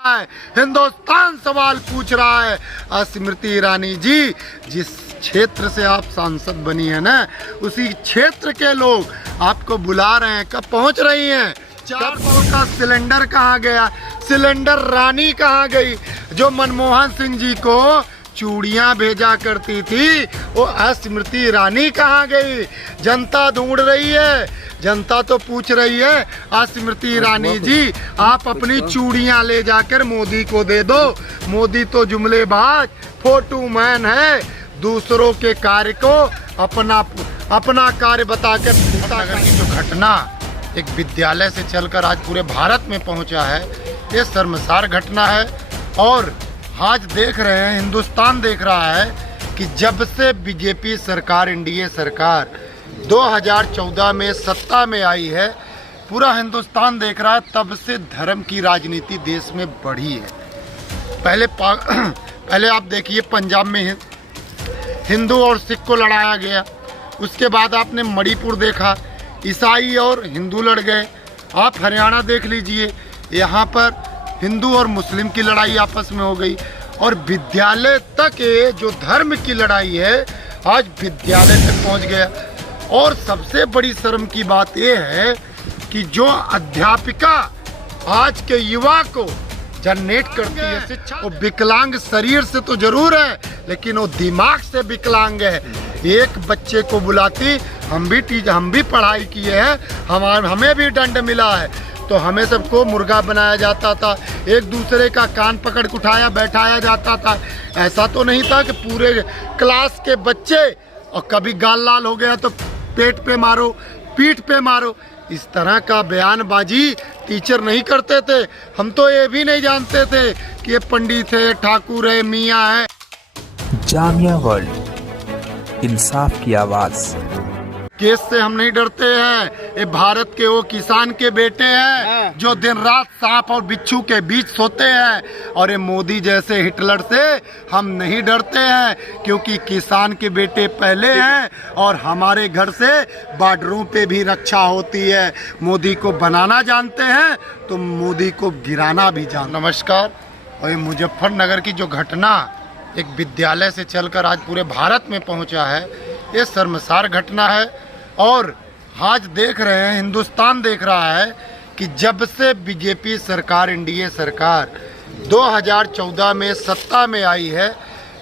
हिंदुस्तान सवाल पूछ रहा है। स्मृति ईरानी जी, जिस क्षेत्र से आप सांसद बनी है ना, उसी क्षेत्र के लोग आपको बुला रहे हैं। कब पहुंच रही हैं? 400 का सिलेंडर कहाँ गया? सिलेंडर रानी कहाँ गई? जो मनमोहन सिंह जी को चूड़ियां भेजा करती थी, वो स्मृति ईरानी कहाँ गई? जनता ढूंढ रही है। जनता तो पूछ रही है, स्मृति ईरानी जी, आप अपनी चूड़ियां ले जाकर मोदी को दे दो। मोदी तो जुमलेबाज फोटो मैन है, दूसरों के कार्य को अपना कार्य बताकर की जो घटना एक विद्यालय से चलकर आज पूरे भारत में पहुंचा है, ये शर्मसार घटना है। और आज देख रहे हैं, हिंदुस्तान देख रहा है कि जब से बीजेपी सरकार, एनडीए सरकार 2014 में सत्ता में आई है, पूरा हिंदुस्तान देख रहा है, तब से धर्म की राजनीति देश में बढ़ी है। पहले आप देखिए, पंजाब में हिंदू और सिख को लड़ाया गया। उसके बाद आपने मणिपुर देखा, ईसाई और हिंदू लड़ गए। आप हरियाणा देख लीजिए, यहाँ पर हिंदू और मुस्लिम की लड़ाई आपस में हो गई। और विद्यालय तक ये जो धर्म की लड़ाई है, आज विद्यालय तक पहुँच गया। और सबसे बड़ी शर्म की बात यह है कि जो अध्यापिका आज के युवा को जनरेट करती है शिक्षा, वो विकलांग शरीर से तो जरूर है, लेकिन वो दिमाग से विकलांग है। एक बच्चे को बुलाती, हम भी पढ़ाई किए हैं, हमें भी दंड मिला है, तो हमें सबको मुर्गा बनाया जाता था, एक दूसरे का कान पकड़ के उठाया बैठाया जाता था। ऐसा तो नहीं था कि पूरे क्लास के बच्चे, और कभी गाल लाल हो गया तो पेट पे मारो, पीठ पे मारो, इस तरह का बयानबाजी टीचर नहीं करते थे। हम तो ये भी नहीं जानते थे कि ये पंडित है, ठाकुर है, मियाँ है। जामिया वर्ल्ड, इंसाफ की आवाज। केस से हम नहीं डरते हैं। ये भारत के वो किसान के बेटे हैं जो दिन रात सांप और बिच्छू के बीच सोते हैं। और ये मोदी जैसे हिटलर से हम नहीं डरते हैं, क्योंकि किसान के बेटे पहले हैं और हमारे घर से बॉर्डरों पे भी रक्षा होती है। मोदी को बनाना जानते हैं तो मोदी को गिराना भी जानते हैं। नमस्कार। और ये मुजफ्फरनगर की जो घटना एक विद्यालय से चलकर आज पूरे भारत में पहुंचा है, ये शर्मसार घटना है। और आज देख रहे हैं, हिंदुस्तान देख रहा है कि जब से बीजेपी सरकार, एनडीए सरकार 2014 में सत्ता में आई है,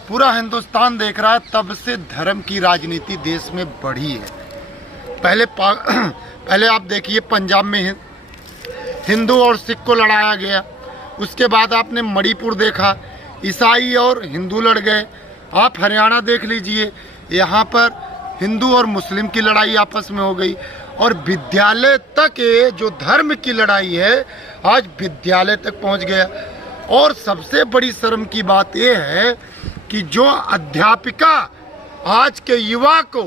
पूरा हिंदुस्तान देख रहा है, तब से धर्म की राजनीति देश में बढ़ी है। पहले आप देखिए, पंजाब में हिंदू और सिख को लड़ाया गया। उसके बाद आपने मणिपुर देखा, ईसाई और हिंदू लड़ गए। आप हरियाणा देख लीजिए, यहाँ पर हिंदू और मुस्लिम की लड़ाई आपस में हो गई। और विद्यालय तक ये जो धर्म की लड़ाई है, आज विद्यालय तक पहुंच गया। और सबसे बड़ी शर्म की बात यह है कि जो अध्यापिका आज के युवा को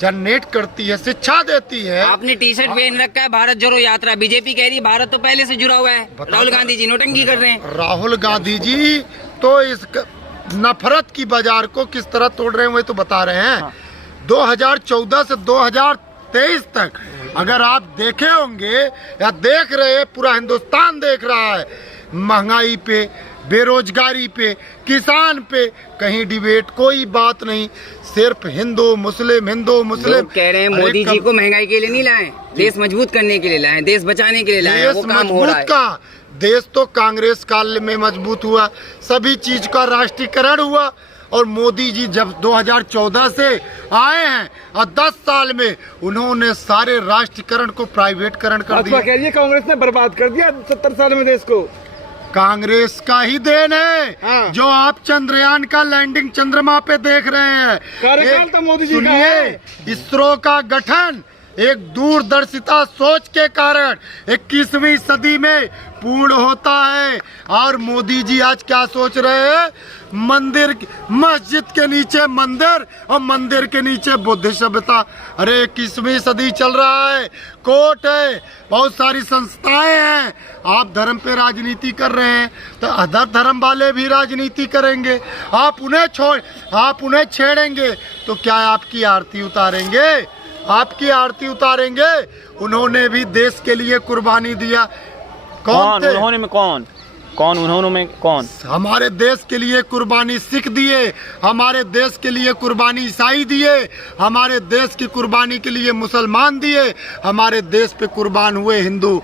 जनरेट करती है, शिक्षा देती है। आपने टी शर्ट पहन रखा है, भारत जोड़ो यात्रा। बीजेपी कह रही है भारत तो पहले से जुड़ा हुआ है। राहुल गांधी जी नोटंकी कर रहे हैं। राहुल गांधी जी तो इस नफरत की बाजार को किस तरह तोड़ रहे हैं, वो तो बता रहे हैं। 2014 से 2023 तक अगर आप देखे होंगे या देख रहे हैं, पूरा हिंदुस्तान देख रहा है, महंगाई पे, बेरोजगारी पे, किसान पे कहीं डिबेट, कोई बात नहीं, सिर्फ हिंदू मुस्लिम। लोग कह रहे हैं मोदी जी को महंगाई के लिए नहीं लाए, देश मजबूत करने के लिए लाए, देश बचाने के लिए लाए। वो काम हो रहा है। का देश तो कांग्रेस काल में मजबूत हुआ, सभी चीज का राष्ट्रीयकरण हुआ। और मोदी जी जब 2014 से आए हैं और 10 साल में उन्होंने सारे राष्ट्रीयकरण को प्राइवेटकरण कर दिया। कह रही है कांग्रेस ने बर्बाद कर दिया 70 साल में देश को। कांग्रेस का ही देन है जो आप चंद्रयान का लैंडिंग चंद्रमा पे देख रहे हैं। कार्यकाल तो मोदी जी का है। इसरो का गठन एक दूरदर्शिता सोच के कारण 21वीं सदी में पूर्ण होता है। और मोदी जी आज क्या सोच रहे हैं? मंदिर, मस्जिद के नीचे मंदिर और मंदिर के नीचे बुद्ध सभ्यता। अरे 21वीं सदी चल रहा है, कोर्ट है, बहुत सारी संस्थाएं हैं। आप धर्म पे राजनीति कर रहे हैं तो अदर धर्म वाले भी राजनीति करेंगे। आप उन्हें छेड़ेंगे तो क्या आपकी आरती उतारेंगे? आपकी आरती उतारेंगे। उन्होंने भी देश के लिए कुर्बानी दिया। कौन थे? उन्होंने में कौन? कौन उन्होंने में कौन? हमारे देश के लिए कुर्बानी सिख दिए, हमारे देश के लिए कुर्बानी ईसाई दिए, हमारे देश की कुर्बानी के लिए मुसलमान दिए, हमारे देश पे कुर्बान हुए हिंदू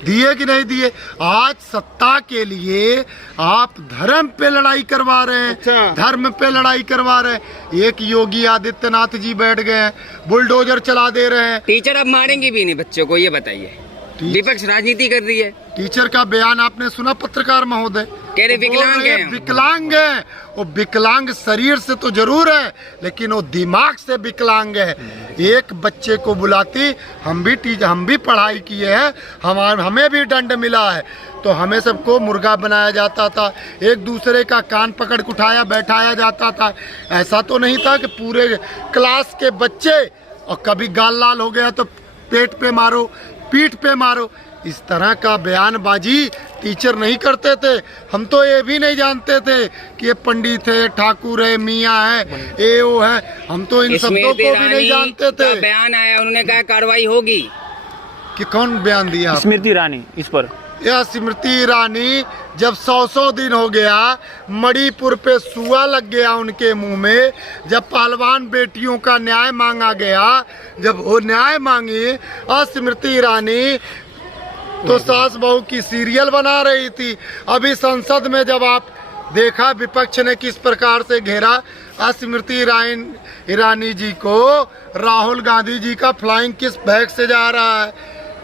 दिए कि नहीं दिए? आज सत्ता के लिए आप धर्म पे लड़ाई करवा रहे हैं। अच्छा। धर्म पे लड़ाई करवा रहे हैं। एक योगी आदित्यनाथ जी बैठ गए हैं, बुलडोजर चला दे रहे हैं। टीचर अब मारेंगे भी नहीं बच्चों को, ये बताइए। विपक्ष राजनीति कर रही है। टीचर का बयान आपने सुना पत्रकार महोदय? कह रहे विकलांग हैं हम। विकलांग है वो, विकलांग शरीर से तो जरूर है लेकिन वो दिमाग से विकलांग है। एक बच्चे को बुलाती, हम भी पढ़ाई किए हैं, हमें भी दंड मिला है, तो हमें सबको मुर्गा बनाया जाता था, एक दूसरे का कान पकड़ के उठाया बैठाया जाता था। ऐसा तो नहीं था कि पूरे क्लास के बच्चे, और कभी गाल लाल हो गया तो पेट पे मारो, पीठ पे मारो, इस तरह का बयानबाजी टीचर नहीं करते थे। हम तो ये भी नहीं जानते थे कि ये पंडित है, ठाकुर है, मियाँ है, एओ है, हम तो इन शब्दों को भी नहीं जानते थे। बयान आया, उन्होंने कहा कार्रवाई होगी। कि कौन बयान दिया? स्मृति ईरानी इस पर। यह स्मृति ईरानी जब 100 दिन हो गया, मणिपुर पे सुआ लग गया उनके मुंह में, जब पहलवान बेटियों का न्याय मांगा गया, जब वो न्याय मांगी स्मृति ईरानी तो सास बहू की सीरियल बना रही थी। अभी संसद में जब आप देखा विपक्ष ने किस प्रकार से घेरा स्मृति ईरानी जी को, राहुल गांधी जी का फ्लाइंग किस बैग से जा रहा है,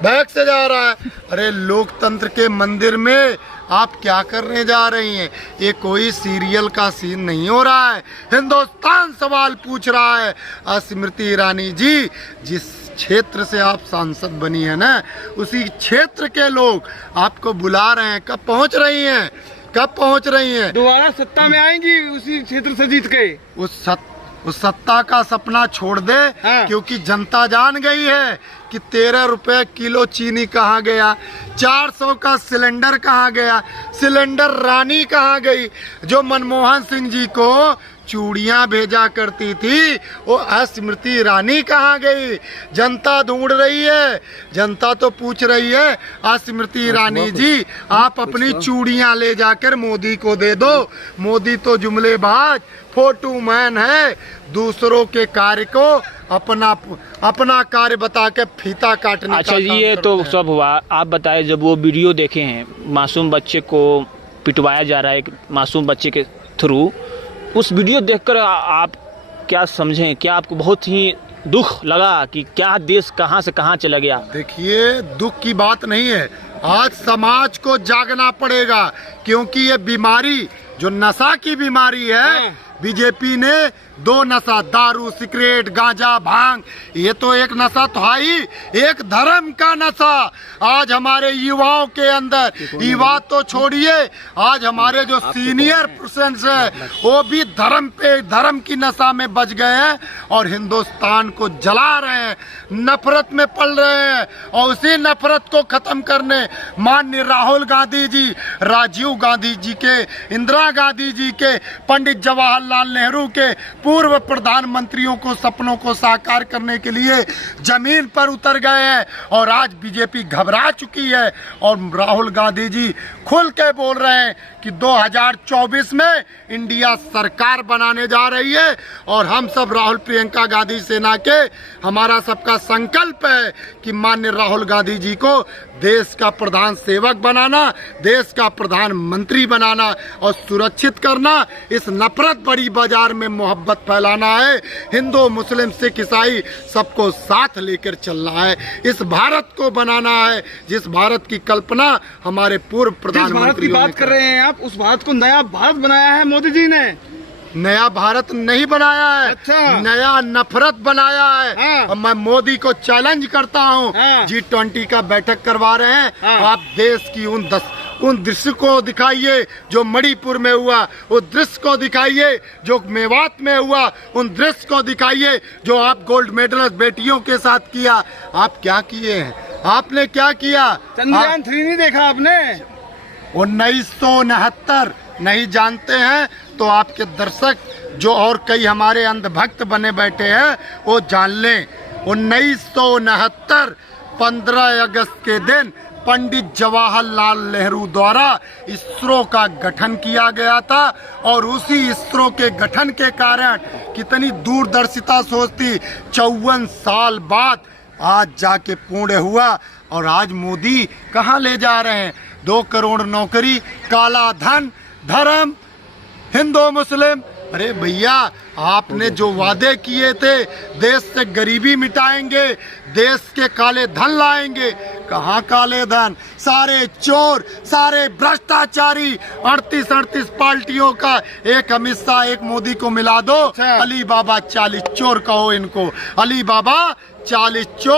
बैग से जा रहा है। अरे लोकतंत्र के मंदिर में आप क्या करने जा रही हैं? ये कोई सीरियल का सीन नहीं हो रहा है। हिंदुस्तान सवाल पूछ रहा है। स्मृति ईरानी जी, जिस क्षेत्र से आप सांसद बनी है ना, उसी क्षेत्र के लोग आपको बुला रहे हैं। कब पहुंच रही हैं? कब पहुंच रही हैं? दोबारा सत्ता में आएंगी उसी क्षेत्र से जीत के। उस सत्ता का सपना छोड़ दे। हाँ। क्योंकि जनता जान गई है कि 13 रुपए किलो चीनी कहाँ गया, 400 का सिलेंडर कहाँ गया, सिलेंडर रानी कहाँ गई, जो मनमोहन सिंह जी को चूड़ियां भेजा करती थी, वो स्मृति ईरानी कहाँ गई? जनता ढूंढ रही है। जनता तो पूछ रही है स्मृति ईरानी जी, आप अपनी चूड़ियां ले जाकर मोदी को दे दो। मोदी तो जुमलेबाज, फोटो मैन है, दूसरों के कार्य को अपना कार्य बता के फीता काटने। अच्छा जी, ये तो सब हुआ। आप बताए, जब वो वीडियो देखे हैं, मासूम बच्चे को पिटवाया जा रहा है एक मासूम बच्चे के थ्रू, उस वीडियो देखकर आप क्या समझें? क्या आपको बहुत ही दुख लगा कि क्या देश कहां से कहां चला गया? देखिए, दुख की बात नहीं है, आज समाज को जागना पड़ेगा, क्योंकि ये बीमारी जो नशा की बीमारी है, बीजेपी ने दो नशा, दारू, सिगरेट, गांजा, भांग, ये तो एक नशा तो है ही, एक धर्म का नशा आज हमारे युवाओं के अंदर। युवा तो छोड़िए, आज हमारे जो सीनियर पर्सन्स है वो भी धर्म की नशा में बच गए हैं और हिंदुस्तान को जला रहे हैं, नफरत में पल रहे हैं। और उसी नफरत को खत्म करने माननीय राहुल गांधी जी, राजीव गांधी जी के, इंदिरा गांधी जी के, पंडित जवाहरलाल नेहरू के, पूर्व प्रधानमंत्रियों को सपनों को साकार करने के लिए जमीन पर उतर गए हैं। और आज बीजेपी घबरा चुकी है और राहुल गांधी जी खुल के बोल रहे हैं कि 2024 में इंडिया सरकार बनाने जा रही है। और हम सब राहुल प्रियंका गांधी सेना के, हमारा सबका संकल्प है कि माननीय राहुल गांधी जी को देश का प्रधान सेवक बनाना, देश का प्रधानमंत्री बनाना और सुरक्षित करना। इस नफरत बड़ी बाजार में मोहब्बत फैलाना है। हिंदू, मुस्लिम, सिख, ईसाई सबको साथ लेकर चलना है। इस भारत को बनाना है जिस भारत की कल्पना हमारे पूर्व प्रधानमंत्री भारत की बात कर रहे हैं आप, उस भारत को नया भारत बनाया है मोदी जी ने। नया भारत नहीं बनाया है। अच्छा। नया नफरत बनाया है। हाँ। और मैं मोदी को चैलेंज करता हूँ। हाँ। G20 का बैठक करवा रहे हैं। हाँ। आप देश की उन दृश्य को दिखाइए जो मणिपुर में हुआ, उस दृश्य को दिखाइए जो मेवात में हुआ, उन दृश्य को दिखाइए जो आप गोल्ड मेडलिस्ट बेटियों के साथ किया। आप क्या किए हैं? आपने क्या किया? चंद्रयान 3 नहीं देखा आपने? 1969 नहीं जानते हैं तो आपके दर्शक जो और कई हमारे अंधभक्त बने बैठे हैं वो जान लें। 1969 15 अगस्त के दिन पंडित जवाहरलाल नेहरू द्वारा इसरो का गठन किया गया था और उसी इसरो के गठन के कारण कितनी दूरदर्शिता सोच थी, 54 साल बाद आज जाके पूर्ण हुआ। और आज मोदी कहाँ ले जा रहे हैं? 2 करोड़ नौकरी, काला धन, धर्म, हिंदू मुस्लिम। अरे भैया, आपने जो वादे किए थे, देश से गरीबी मिटाएंगे, देश के काले धन लाएंगे, कहाँ काले धन? सारे चोर, सारे भ्रष्टाचारी, 38 पार्टियों का एक अमित शाह, एक मोदी को मिला दो। अली बाबा 40 चोर कहो इनको, अली बाबा 40 चोर।